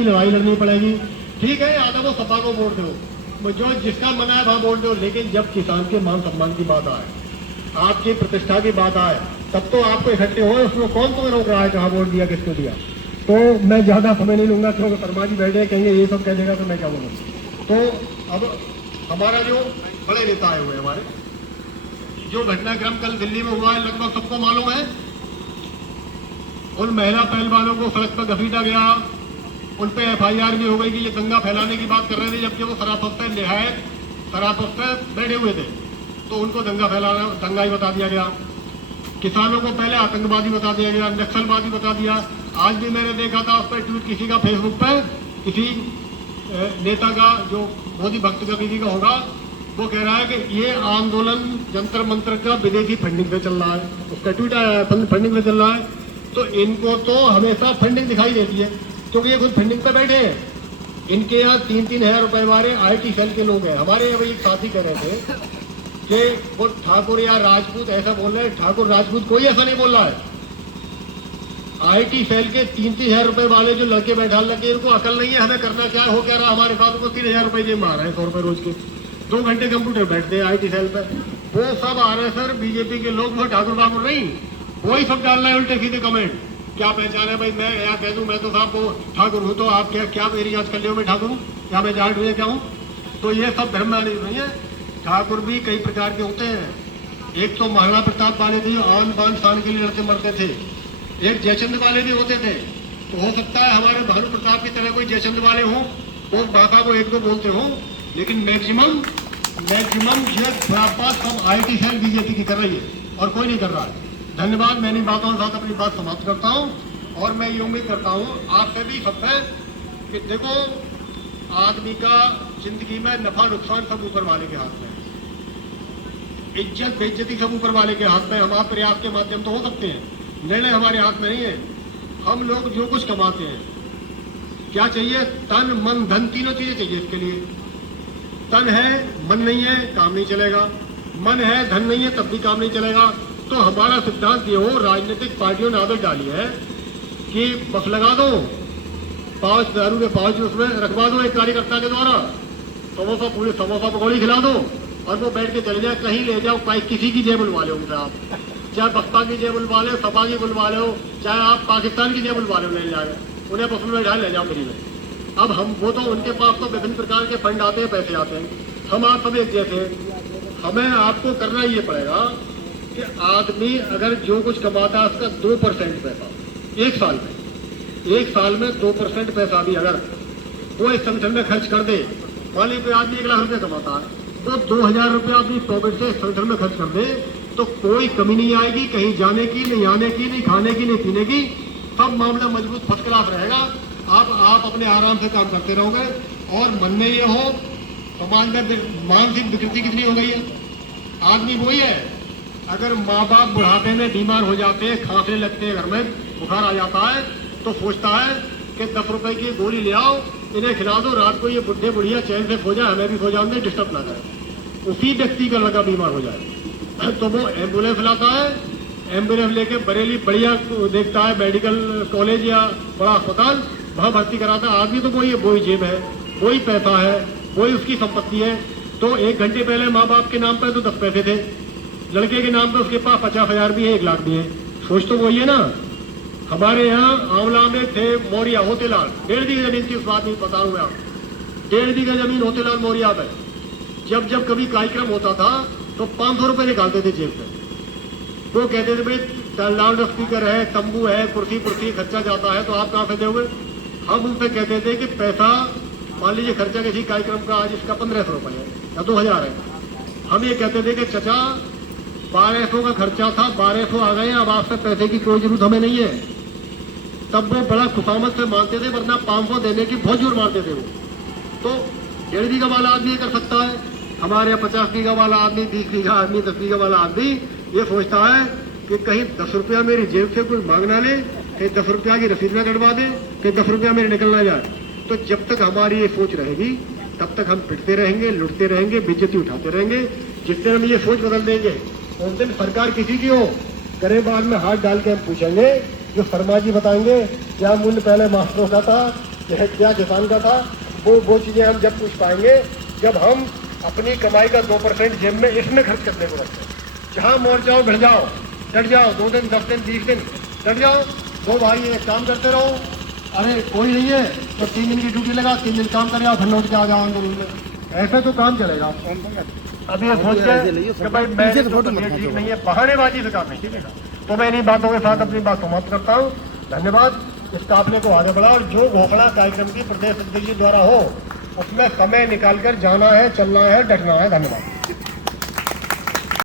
की लड़ाई लड़नी पड़ेगी। ठीक है, आधा वो सपा को वोट दो, जो जिसका मना है वहाँ वोट दो, लेकिन जब किसान के मान सम्मान की बात आए, आपकी प्रतिष्ठा की बात आए, तब तो आपको इकट्ठे हो। उसमें कौन तुम्हें रोक रहा है कहाँ वोट दिया, किसको दिया? तो मैं ज़्यादा समय नहीं लूँगा, क्योंकि शर्मा जी बैठे कहेंगे ये सब कह देगा तो मैं क्या बोलूँ। तो अब हमारा जो बड़े नेता आए हुए हमारे, जो घटनाक्रम कल दिल्ली में हुआ है लगभग सबको मालूम है। उन महिला पहलवानों को सड़क पर घसीटा गया, उन पे FIR भी हो गई कि ये दंगा फैलाने की बात कर रहे थे, जबकि वो शराब बैठे हुए थे, तो उनको दंगा ही बता दिया गया। किसानों को पहले आतंकवादी बता दिया गया, नक्सलवादी बता दिया। आज भी मैंने देखा था उस पर ट्वीट किसी का फेसबुक पर, किसी नेता का, जो मोदी भक्त का किसी का होगा, वो कह रहा है कि ये आंदोलन जंतर मंत्र का विदेशी फंडिंग से चल रहा है। उसका ट्वीट आया, फंडिंग से चल रहा है। तो इनको तो हमेशा फंडिंग दिखाई देती है, क्योंकि ये खुद फंडिंग पर बैठे हैं। इनके यहाँ 3-3 हज़ार रुपए वाले IT सेल के लोग हैं। हमारे यहाँ एक साथी कह रहे थे कि वो ठाकुर या राजपूत ऐसा बोल रहे हैं। ठाकुर राजपूत कोई ऐसा नहीं बोल रहा है। IT सेल के 3-3 हज़ार रुपए वाले जो लड़के बैठा लगे, इनको अकल नहीं है हमें करना क्या हो क्या रहा। हमारे पास उनको 3 हज़ार रुपए जेब में आ रहे हैं, 100 रुपए रोज के। 2 घंटे कंप्यूटर बैठते हैं IT सेल पर। वो सब RSS BJP के लोग, वो ठाकुर बाबू नहीं, वही सब डाल रहे हैं उल्टे सीधे कमेंट। क्या पहचान है भाई? मैं यहाँ कह दूँ मैं तो साहब को ठाकुर हूँ, तो आप क्या मेरी जांच कर लियो मैं ठाकुर हूँ या मैं जाट हुए क्या हूँ? तो ये सब धर्म नहीं है। ठाकुर भी कई प्रकार के होते हैं। एक तो महाराणा प्रताप वाले थे, आन बान शान के लिए लड़ते मरते थे। एक जयचंद वाले भी होते थे। तो हो सकता है हमारे भानु प्रताप की तरह कोई जयचंद वाले हों, वो भाषा को एक दो बोलते हों, लेकिन मैक्सिमम ये बात सब IT सेल BJP की कर रही है और कोई नहीं कर रहा है। धन्यवाद। मैं इन बातों के साथ अपनी बात समाप्त करता हूँ और मैं ये उम्मीद करता हूँ आपसे भी सबसे कि देखो, आदमी का जिंदगी में नफा नुकसान सब ऊपर वाले के हाथ में है। इज्जत बेइज्जती सब ऊपर वाले के हाथ में। हम आप प्रयास के माध्यम तो हो सकते हैं, निर्णय हमारे हाथ में नहीं है। हम लोग जो कुछ कमाते हैं, क्या चाहिए? तन मन धन, तीनों चीजें चाहिए इसके लिए। तन है, मन नहीं है, काम नहीं चलेगा। मन है, धन नहीं है, तब भी काम नहीं चलेगा। तो हमारा सिद्धांत ये हो, राजनीतिक पार्टियों ने आदत डाली है कि बस लगा दो 5 दारू के 5 उसमें रखवा दो एक कार्यकर्ता के द्वारा, समोसा पकौड़ी खिला दो और वो बैठ के चले जाए, कहीं ले जाओ, किसी की जेब बुलवा लो उनसे आप, चाहे बसपा की जेब बुलवा लो, सपा की बुलवा लो, चाहे आप पाकिस्तान की जेब बुलवा लो, ले जाए उन्हें बस में बैठा ले जाओ फ्री में। अब हम वो तो उनके पास तो विभिन्न प्रकार के फंड आते हैं, पैसे आते हैं। हम आप सब एक जैसे, हमें आपको करना ये पड़ेगा कि आदमी अगर जो कुछ कमाता है उसका 2% पैसा एक साल में 2% पैसा भी अगर वो इस संगठन में खर्च कर दे, मान लीजिए कोई आदमी 1 लाख रुपये कमाता है, तो 2000 रुपये अपनी पॉकेट से संगठन में खर्च कर दे, तो कोई कमी नहीं आएगी कहीं जाने की, नहीं आने की, नहीं खाने की, नहीं पीने की। सब मामला मजबूत फर्स्ट क्लास रहेगा। आप अपने आराम से काम करते रहोगे। और मन में ये हो, समाज में मानसिक विकृति कितनी हो गई है। आदमी वही है, अगर माँ बाप बुढ़ापे में बीमार हो जाते हैं, खांसने लगते हैं, घर में बुखार आ जाता है, तो सोचता है कि 10 रुपए की गोली ले आओ, इन्हें खिला दो, रात को ये बुढ़े बुढ़िया चैन से सो जाए, हमें भी सो जाने, डिस्टर्ब ना करें। उसी व्यक्ति का लगा बीमार हो जाए तो वो एम्बुलेंस लाता है, एम्बुलेंस लेके बरेली बढ़िया देखता है मेडिकल कॉलेज या बड़ा अस्पताल, वहाँ भर्ती कराता है। आदमी तो वही जेब है, वही पैसा है, वही उसकी संपत्ति है। तो 1 घंटे पहले माँ बाप के नाम पर तो 10 पैसे थे, लड़के के नाम पर उसके पास 50,000 भी है, 1 लाख भी है। सोच तो वही है ना। हमारे यहाँ आंवला में थे मौर्या होतेलाल, 1.5 बीघा जमीन थी, उस बात नहीं बता रहा हूँ आप, 1.5 बीघा जमीन होतेलाल मौर्या में। जब कभी कार्यक्रम होता था तो 500 रुपये निकालते थे जेब से। वो कहते थे भाई लाउड स्पीकर है, तंबू है, कुर्सी खर्चा जाता है, तो आप कहाँ से दोगे? हम उनसे कहते थे कि पैसा, मान लीजिए खर्चा किसी कार्यक्रम का आज इसका 1500 रुपये है या 2000 है, हम ये कहते थे कि चचा 1200 का खर्चा था, 1200 आ गए, अब आपसे पैसे की कोई जरूरत हमें नहीं है। तब वो बड़ा खुशामत से मानते थे, वरना 500 देने की बहुत जोर मारते थे वो। तो 1.5 बीघा वाला आदमी ये कर सकता है, हमारे यहाँ 50 बीघा वाला आदमी, 20 बीघा आदमी, 10 बीघा वाला आदमी ये सोचता है कि कहीं 10 रुपया मेरी जेब से कोई मांग ना ले, कहीं 10 रुपया की रसीद ना कटवा दे, कहीं 10 रुपया मेरे निकल ना जाए। तो जब तक हमारी ये सोच रहेगी तब तक हम पिटते रहेंगे, लुटते रहेंगे, बेइज्जती उठाते रहेंगे। जिस दिन हम ये सोच बदल देंगे उस दिन सरकार किसी की हो, गरेबान में हाथ डाल के हम पूछेंगे, जो शर्मा जी बताएंगे क्या मूल्य पहले मास्टरों का था, क्या किसान का था, वो चीज़ें हम जब पूछ पाएंगे जब हम अपनी कमाई का 2% जेब में इसमें खर्च करने को रखते हैं। जहाँ मोड़ जाओ भिड़ जाओ, डट जाओ, 2 दिन 10 दिन 20 दिन डट जाओ, 2 भाई एक काम करते रहो, अरे कोई नहीं है तो 3 दिन की ड्यूटी लगा, 3 दिन काम कर जाओ, फिर लौट के आ जाओ आंदोलन में। ऐसे तो काम चलेगा। अब ये सोच के कि भाई मैं तो ठीक नहीं है, बहानेबाजी से काम नहीं चलेगा। तो मैं इन्हीं बातों के साथ अपनी बात समाप्त करता हूँ। धन्यवाद। इस काफिले को आगे बढ़ाओ और जो घोषणा कार्यक्रम की प्रदेश अध्यक्ष द्वारा हो उसमें समय निकालकर जाना है, चलना है, डटना है। धन्यवाद।